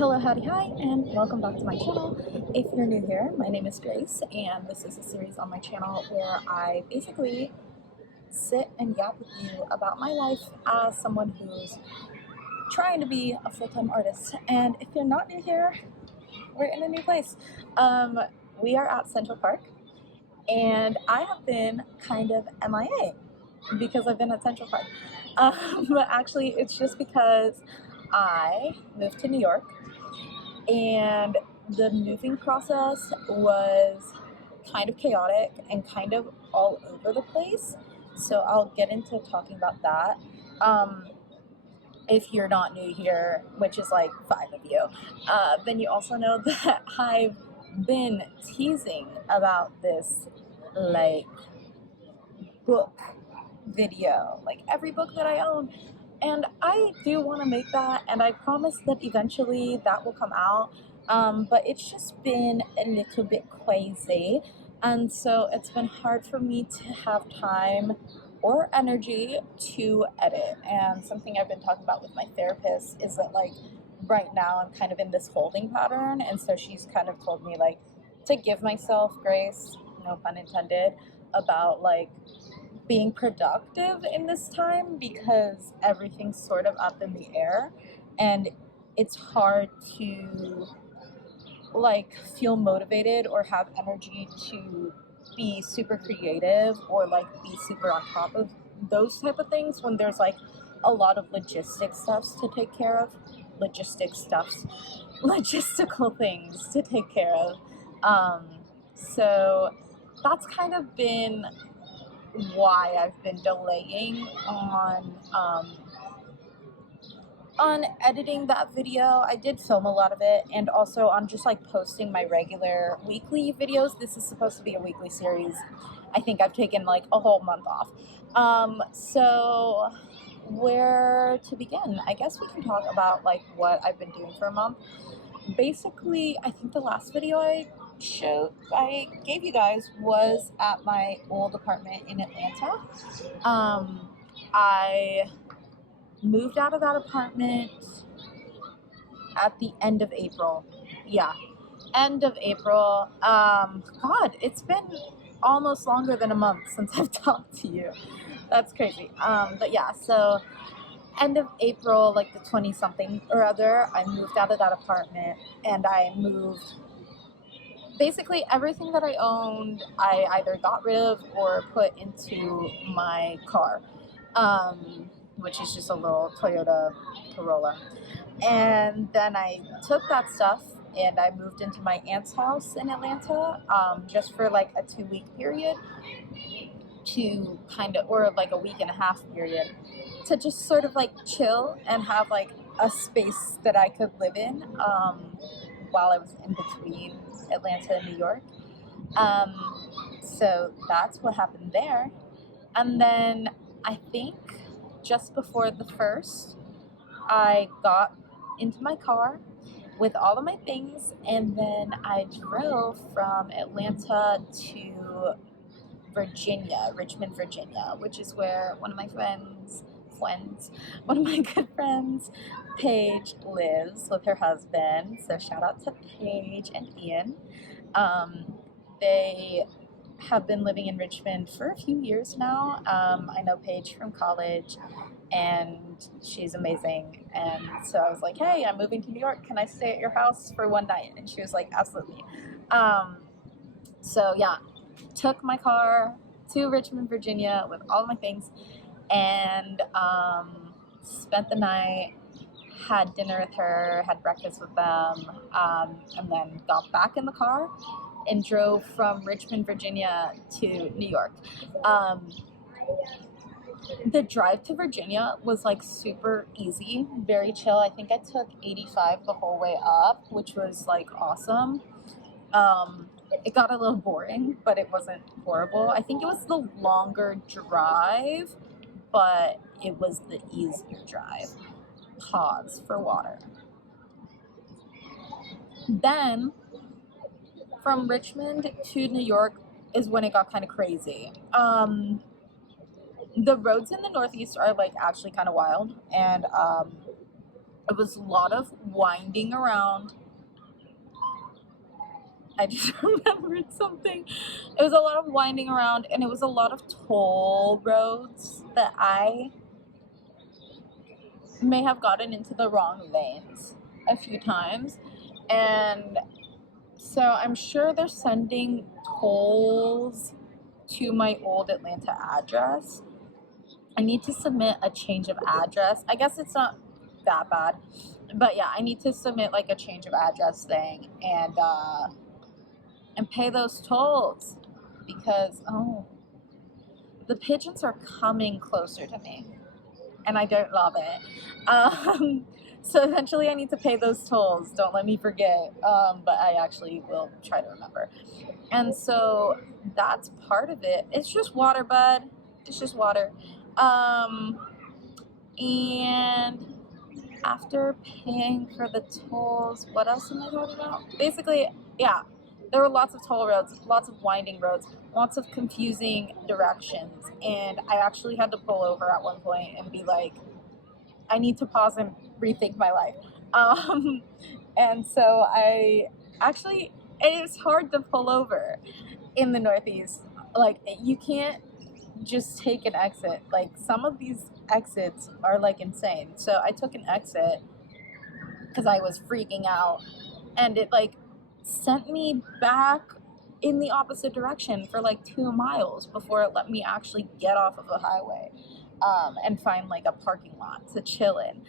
Hello, howdy, hi, and welcome back to my channel. If you're new here, my name is Grace, and this is a series on my channel where I basically sit and yap with you about my life as someone who's trying to be a full-time artist. And if you're not new here, we're in a new place. We are at Central Park, and I have been kind of MIA because I've been at Central Park. But actually, it's just because I moved to New York, and the moving process was kind of chaotic and kind of all over the place. So I'll get into talking about that. If you're not new here, which is like 5 of you, then you also know that I've been teasing about this like book video, like every book that I own. And I do want to make that, and I promise that eventually that will come out, but it's just been a little bit crazy, and so it's been hard for me to have time or energy to edit. And something I've been talking about with my therapist is that, like, right now I'm kind of in this holding pattern, and so she's kind of told me, like, to give myself grace, no pun intended, about, like, being productive in this time because everything's sort of up in the air, and it's hard to like feel motivated or have energy to be super creative or like be super on top of those type of things when there's like a lot of logistical things to take care of. So that's kind of been why I've been delaying on editing that video. I did film a lot of it, and also on just like posting my regular weekly videos. This is supposed to be a weekly series. I think I've taken like a whole month off. So where to begin? I guess we can talk about like what I've been doing for a month. Basically, I think the last video I gave you guys was at my old apartment in Atlanta. I moved out of that apartment at the end of April. Yeah, end of April. God, it's been almost longer than a month since I've talked to you. That's crazy. But yeah, so end of April, like the 20-something or other, I moved out of that apartment, and I moved basically everything that I owned. I either got rid of or put into my car, which is just a little Toyota Corolla. And then I took that stuff and I moved into my aunt's house in Atlanta, just for like a 2-week period to kind of, or like a week and a half period, to just sort of like chill and have like a space that I could live in while I was in between Atlanta and New York. So that's what happened there. And then I think just before the 1st, I got into my car with all of my things, and then I drove from Atlanta to Richmond, Virginia, which is where one of my good friends, Paige, lives with her husband. So shout out to Paige and Ian. They have been living in Richmond for a few years now. I know Paige from college, and she's amazing. And so I was like, hey, I'm moving to New York. Can I stay at your house for one night? And she was like, absolutely. So yeah, took my car to Richmond, Virginia with all my things, and spent the night, had dinner with her, had breakfast with them, and then got back in the car and drove from Richmond, Virginia to New York. The drive to Virginia was like super easy, very chill. I think I took 85 the whole way up, which was like awesome. It got a little boring, but it wasn't horrible. I think it was the longer drive, but it was the easier drive. Pause for water. Then from Richmond to New York is when it got kind of crazy. The roads in the Northeast are like actually kind of wild, and it was a lot of winding around. I just remembered something. It was a lot of winding around, and it was a lot of toll roads that I may have gotten into the wrong lanes a few times. And so I'm sure they're sending tolls to my old Atlanta address. I need to submit a change of address. I guess it's not that bad, but yeah, I need to submit like a change of address thing and pay those tolls because the pigeons are coming closer to me and I don't love it. So eventually I need to pay those tolls. Don't let me forget. But I actually will try to remember. And so that's part of it. It's just water, bud. It's just water. And after paying for the tolls, what else am I talking about? Basically, yeah, there were lots of toll roads, lots of winding roads, lots of confusing directions. And I actually had to pull over at one point and be like, I need to pause and rethink my life. And so it was hard to pull over in the Northeast. Like, you can't just take an exit. Like, some of these exits are like insane. So I took an exit because I was freaking out, and it like sent me back in the opposite direction for like 2 miles before it let me actually get off of the highway and find like a parking lot to chill in.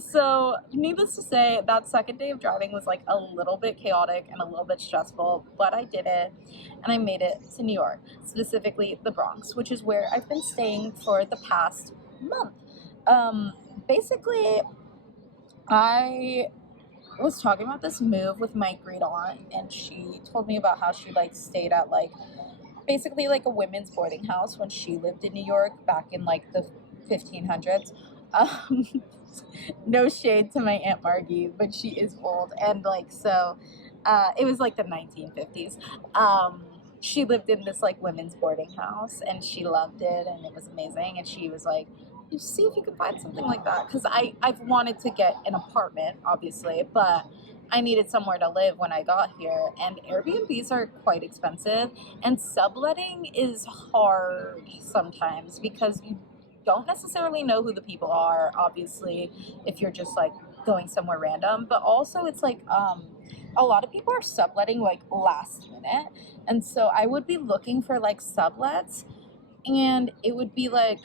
So needless to say, that second day of driving was like a little bit chaotic and a little bit stressful, but I did it and I made it to New York, specifically the Bronx, which is where I've been staying for the past month. Basically, I was talking about this move with my great aunt, and she told me about how she like stayed at like basically like a women's boarding house when she lived in New York back in like the 1500s. Um, no shade to my Aunt Margie, but she is old, and like so it was like the 1950s. She lived in this like women's boarding house, and she loved it, and it was amazing. And she was like, "You see if you can find something like that," because I've wanted to get an apartment, obviously, but I needed somewhere to live when I got here, and Airbnbs are quite expensive, and subletting is hard sometimes because you don't necessarily know who the people are, obviously, if you're just like going somewhere random, but also it's like a lot of people are subletting like last minute, and so I would be looking for like sublets, and it would be like,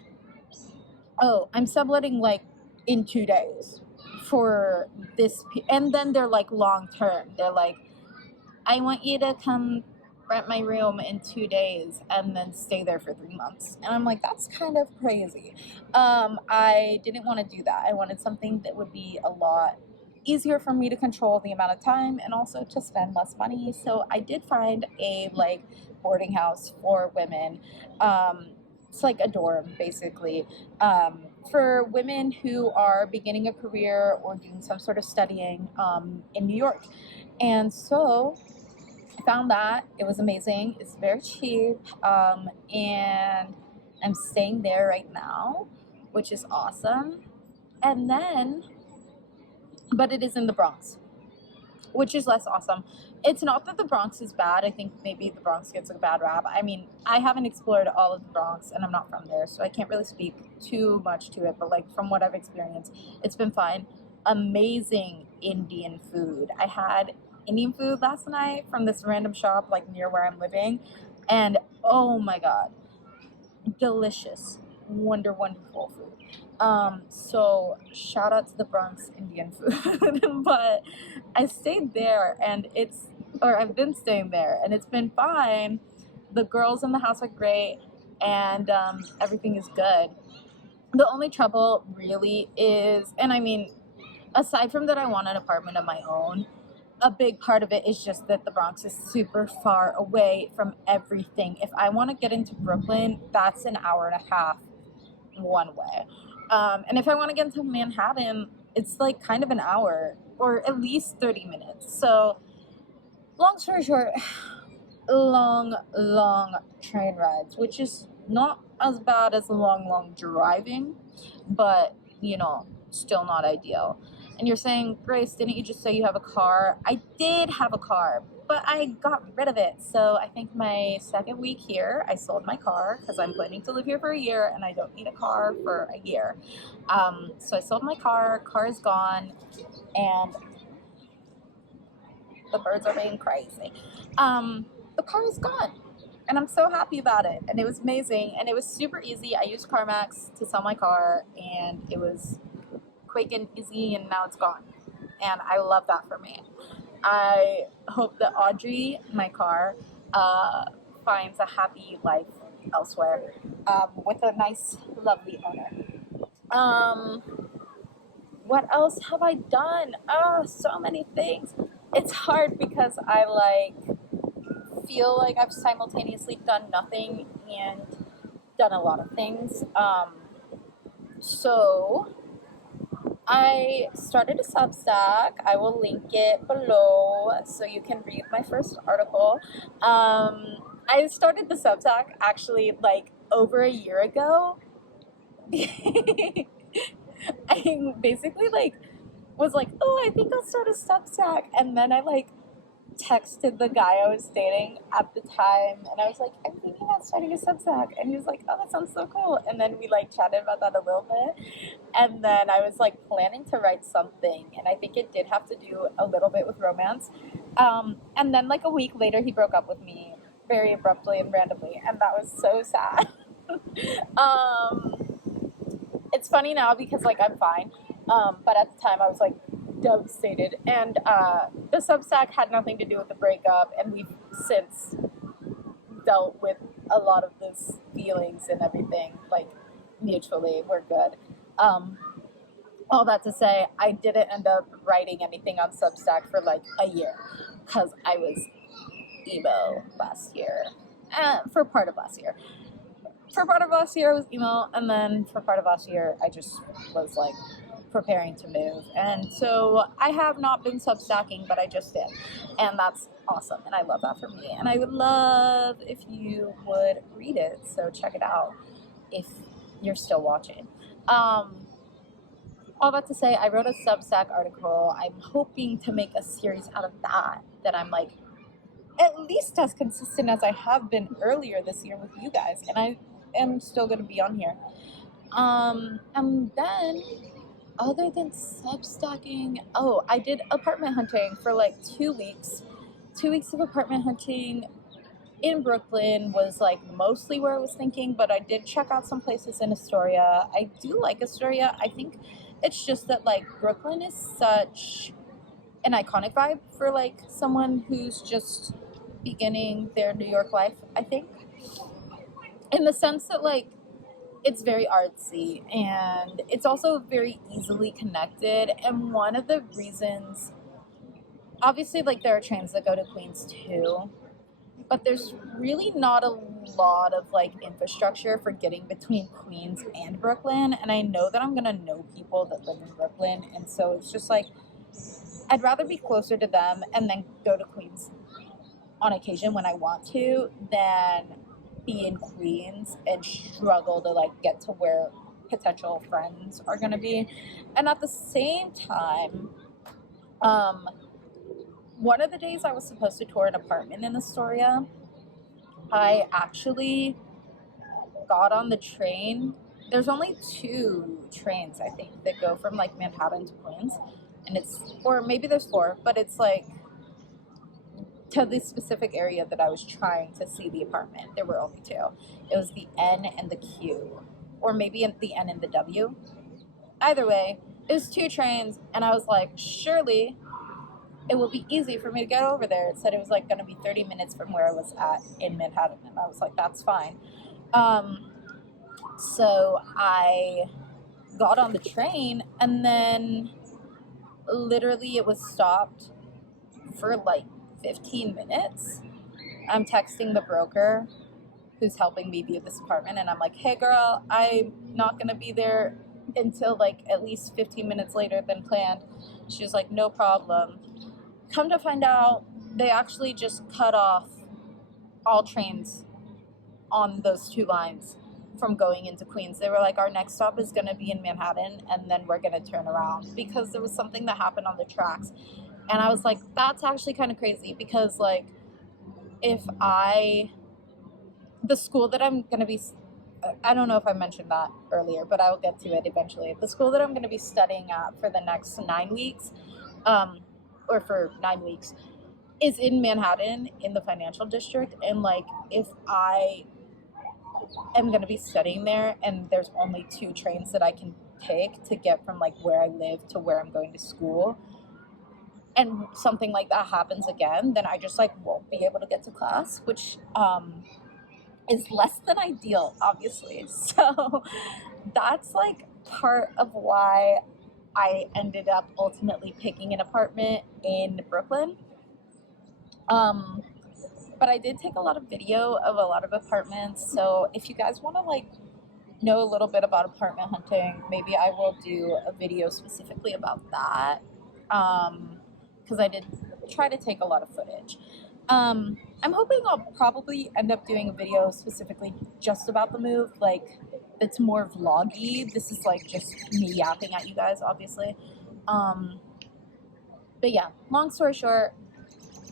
oh, I'm subletting like in 2 days for this, and then they're like long term. They're like, I want you to come rent my room in 2 days and then stay there for 3 months. And I'm like, that's kind of crazy. I didn't want to do that. I wanted something that would be a lot easier for me to control the amount of time and also to spend less money. So I did find a like boarding house for women. It's like a dorm basically, for women who are beginning a career or doing some sort of studying in New York. And so I found that. It was amazing. It's very cheap. And I'm staying there right now, which is awesome. And then, but it is in the Bronx, which is less awesome. It's not that the Bronx is bad. I think maybe the Bronx gets a bad rap. I mean, I haven't explored all of the Bronx, and I'm not from there, so I can't really speak too much to it. But like from what I've experienced, it's been fine. Amazing Indian food. I had Indian food last night from this random shop like near where I'm living, and oh my god, delicious, wonderful food. So shout out to the Bronx Indian food. But I stayed there, and I've been staying there, and it's been fine. The girls in the house are great, and everything is good. The only trouble really is, and I mean, aside from that, I want an apartment of my own. A big part of it is just that the Bronx is super far away from everything. If I want to get into Brooklyn, that's an hour and a half one way. And if I want to get into Manhattan, it's like kind of an hour or at least 30 minutes. So long story short, long train rides, which is not as bad as long driving, but still not ideal. And you're saying, Grace, didn't you just say you have a car? I did have a car, but I got rid of it. So I think my second week here, I sold my car because I'm planning to live here for a year and I don't need a car for a year. So I sold my car is gone, and the birds are being crazy. The car is gone, and I'm so happy about it, and it was amazing, and it was super easy. I used CarMax to sell my car, and it was quick and easy, and now it's gone, and I love that for me. I hope that Audrey, my car, finds a happy life elsewhere, with a nice, lovely owner. What else have I done? Oh, so many things. It's hard because I feel like I've simultaneously done nothing and done a lot of things. So I started a Substack. I will link it below so you can read my first article. I started the Substack actually over a year ago. I basically was oh, I think I'll start a Substack, and then I texted the guy I was dating at the time, and I was like, I'm thinking about starting a Substack, and he was like, oh, that sounds so cool. And then we chatted about that a little bit, and then I was planning to write something, and I think it did have to do a little bit with romance, and then a week later he broke up with me very abruptly and randomly, and that was so sad. It's funny now because I'm fine, but at the time I was devastated, and the Substack had nothing to do with the breakup, and we've since dealt with a lot of those feelings and everything mutually. We're good. All that to say, I didn't end up writing anything on Substack for a year because I was emo last year, for part of last year. For part of last year I was emo, and then for part of last year I just was preparing to move, and so I have not been Substacking, but I just did, and that's awesome, and I love that for me, and I would love if you would read it, so check it out if you're still watching. All that to say, I wrote a Substack article. I'm hoping to make a series out of that I'm at least as consistent as I have been earlier this year with you guys, and I am still going to be on here. And then, other than Substacking, I did apartment hunting for 2 weeks. 2 weeks of apartment hunting in Brooklyn was mostly where I was thinking, but I did check out some places in Astoria. I do like Astoria. I think it's just that Brooklyn is such an iconic vibe for someone who's just beginning their New York life, I think, in the sense that it's very artsy, and it's also very easily connected. And one of the reasons, obviously there are trains that go to Queens too, but there's really not a lot of infrastructure for getting between Queens and Brooklyn, and I know that I'm gonna know people that live in Brooklyn, and so it's just I'd rather be closer to them and then go to Queens on occasion when I want to than be in Queens and struggle to get to where potential friends are going to be. And at the same time, one of the days I was supposed to tour an apartment in Astoria, I actually got on the train. There's only 2 trains, I think, that go from Manhattan to Queens, and or maybe there's 4, but it's to the specific area that I was trying to see the apartment, there were only 2. It was the N and the Q, or maybe the N and the W. Either way, it was 2 trains, and I was surely it will be easy for me to get over there. It said it was going to be 30 minutes from where I was at in Manhattan, and I was that's fine. So I got on the train, and then literally it was stopped for 15 minutes. I'm texting the broker who's helping me view this apartment, and I'm hey girl, I'm not gonna be there until at least 15 minutes later than planned. She was no problem. Come to find out, they actually just cut off all trains on those 2 lines from going into Queens. They were like, our next stop is going to be in Manhattan, and then we're going to turn around, because there was something that happened on the tracks. And I was like, that's actually kind of crazy, because like, if the school that I'm going to be, I don't know if I mentioned that earlier, but I will get to it eventually. The school that I'm going to be studying at for the next 9 weeks, or for 9 weeks, is in Manhattan in the financial district. And like, if I am going to be studying there and there's only 2 trains that I can take to get from like where I live to where I'm going to school, and something like that happens again, then I just like won't be able to get to class, which is less than ideal, obviously. So that's like part of why I ended up ultimately picking an apartment in Brooklyn. But I did take a lot of video of a lot of apartments, so if you guys want to like know a little bit about apartment hunting, maybe I will do a video specifically about that, because I did try to take a lot of footage. I'm hoping I'll probably end up doing a video specifically just about the move, like it's more vloggy. This is like just me yapping at you guys, obviously. But yeah, long story short,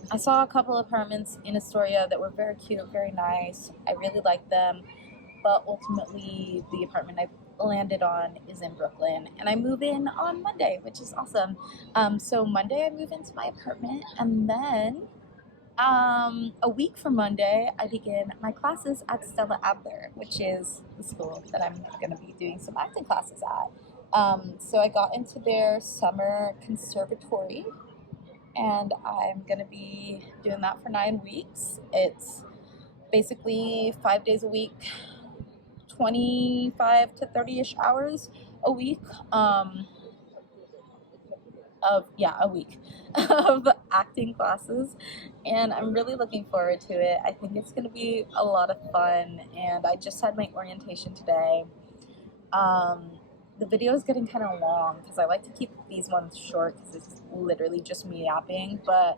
I saw a couple of apartments in Astoria that were very cute, very nice. I really liked them, but ultimately the apartment I landed on is in Brooklyn, and I move in on Monday, which is awesome. So Monday I move into my apartment, and then a week from Monday I begin my classes at Stella Adler, which is the school that I'm going to be doing some acting classes at. So I got into their summer conservatory, and I'm going to be doing that for 9 weeks. It's basically 5 days a week, 25 to 30-ish hours a week, a week of acting classes, and I'm really looking forward to it. I think it's going to be a lot of fun, and I just had my orientation today. The video is getting kind of long because I like to keep these ones short because it's literally just me yapping, but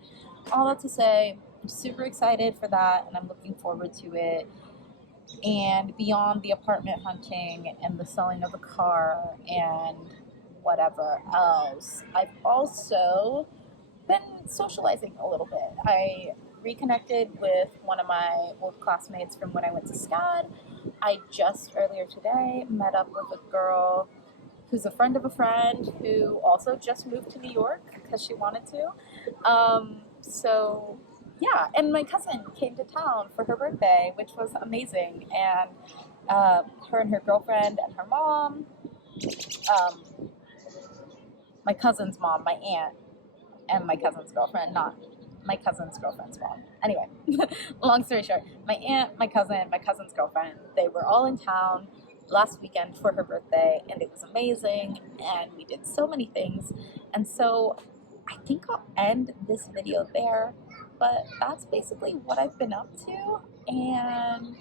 all that to say, I'm super excited for that, and I'm looking forward to it. And beyond the apartment hunting and the selling of the car and whatever else, I've also been socializing a little bit. I reconnected with one of my old classmates from when I went to SCAD. I just earlier today met up with a girl who's a friend of a friend who also just moved to New York because she wanted to. So yeah, and my cousin came to town for her birthday, which was amazing. And her and her girlfriend and her mom, my cousin's mom, my aunt, and my cousin's girlfriend, not my cousin's girlfriend's mom. Anyway, long story short, my aunt, my cousin's girlfriend, they were all in town last weekend for her birthday, and it was amazing, and we did so many things. And so I think I'll end this video there, but that's basically what I've been up to, and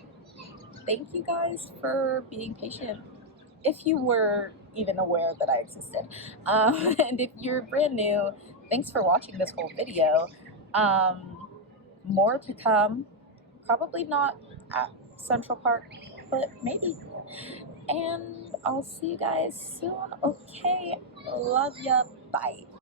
thank you guys for being patient, if you were even aware that I existed. And if you're brand new, thanks for watching this whole video. More to come, probably not at Central Park, but maybe. And I'll see you guys soon. Okay, love ya, bye.